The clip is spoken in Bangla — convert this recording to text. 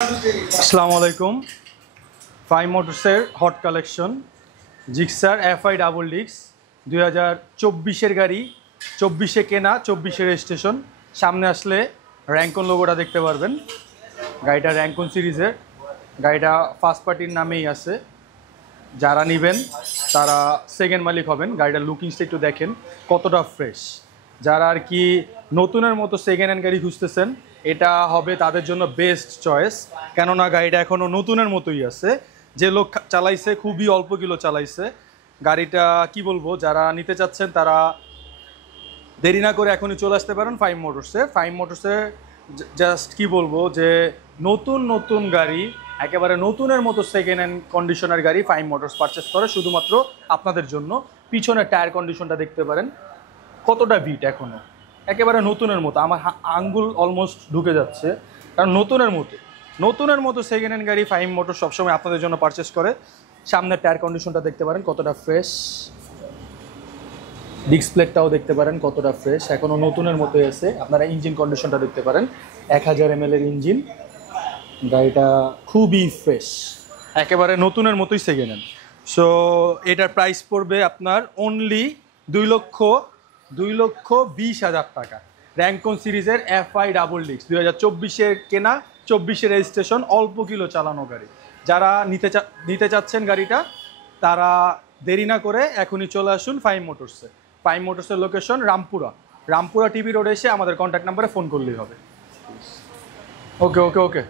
আসসালামু আলাইকুম। ফাইভ মোটরসের hot collection Gixxer FI double ডিক্স 2024-এর গাড়ি, 24-এ কেনা, 24-এর রেজিস্ট্রেশন। সামনে আসলে র্যাঙ্কন লোগোটা দেখতে পারবেন। গাড়িটা র্যাঙ্কন সিরিজের, গাড়িটা ফার্স্ট পার্টির নামেই আছে। যারা নেবেন তারা সেকেন্ড মালিক হবেন। গাড়িটার লুকিংসটা একটু দেখেন কতটা ফ্রেশ। যারা আর কি নতুনের মতো সেকেন্ড হ্যান্ড গাড়ি খুঁজতেছেন, এটা হবে তাদের জন্য বেস্ট চয়েস। কেননা গাড়িটা এখনও নতুনের মতোই আছে। যে লোক চালাইছে খুবই অল্প কিলো চালাইছে গাড়িটা। কি বলবো, যারা নিতে চাচ্ছেন তারা দেরি না করে এখনই চলে আসতে পারেন ফাইভ মোটরসে। জাস্ট কি বলবো যে নতুন নতুন গাড়ি, একেবারে নতুনের মতো সেকেন্ড হ্যান্ড কন্ডিশনের গাড়ি ফাইভ মোটরস পারচেস করে শুধুমাত্র আপনাদের জন্য। পিছনের টায়ার কন্ডিশনটা দেখতে পারেন কতটা বিট, এখনও একেবারে নতুনের মতো। আমার আঙ্গুল অলমোস্ট ঢুকে যাচ্ছে, কারণ নতুনের মতো সেকেন্ড হ্যান্ড গাড়ি ফাইভ মোটর সবসময় আপনাদের জন্য পারচেস করে। সামনের টায়ার কন্ডিশনটা দেখতে পারেন কতটা ফ্রেশ, ডিসপ্লেটাও দেখতে পারেন কতটা ফ্রেশ, এখনও নতুনের মতোই আছে। আপনারা ইঞ্জিন কন্ডিশনটা দেখতে পারেন, 1000 ml এর ইঞ্জিন। গাড়িটা খুবই ফ্রেশ, একেবারে নতুনের মতোই সেকেন্ড হ্যান্ড। সো এটার প্রাইস পড়বে আপনার অনলি 2,20,000 টাকা। র্যাঙ্কন সিরিজের এফআই ডাবল ডিক্স 2024-এর কেনা, 24-এর রেজিস্ট্রেশন, অল্প কিলো চালানো গাড়ি। যারা নিতে চাচ্ছেন গাড়িটা তারা দেরি না করে এখনই চলে আসুন ফাইভ মোটরসের লোকেশন রামপুরা টিভি রোডে এসে আমাদের কন্ট্যাক্ট নাম্বারে ফোন করলেই হবে। ওকে।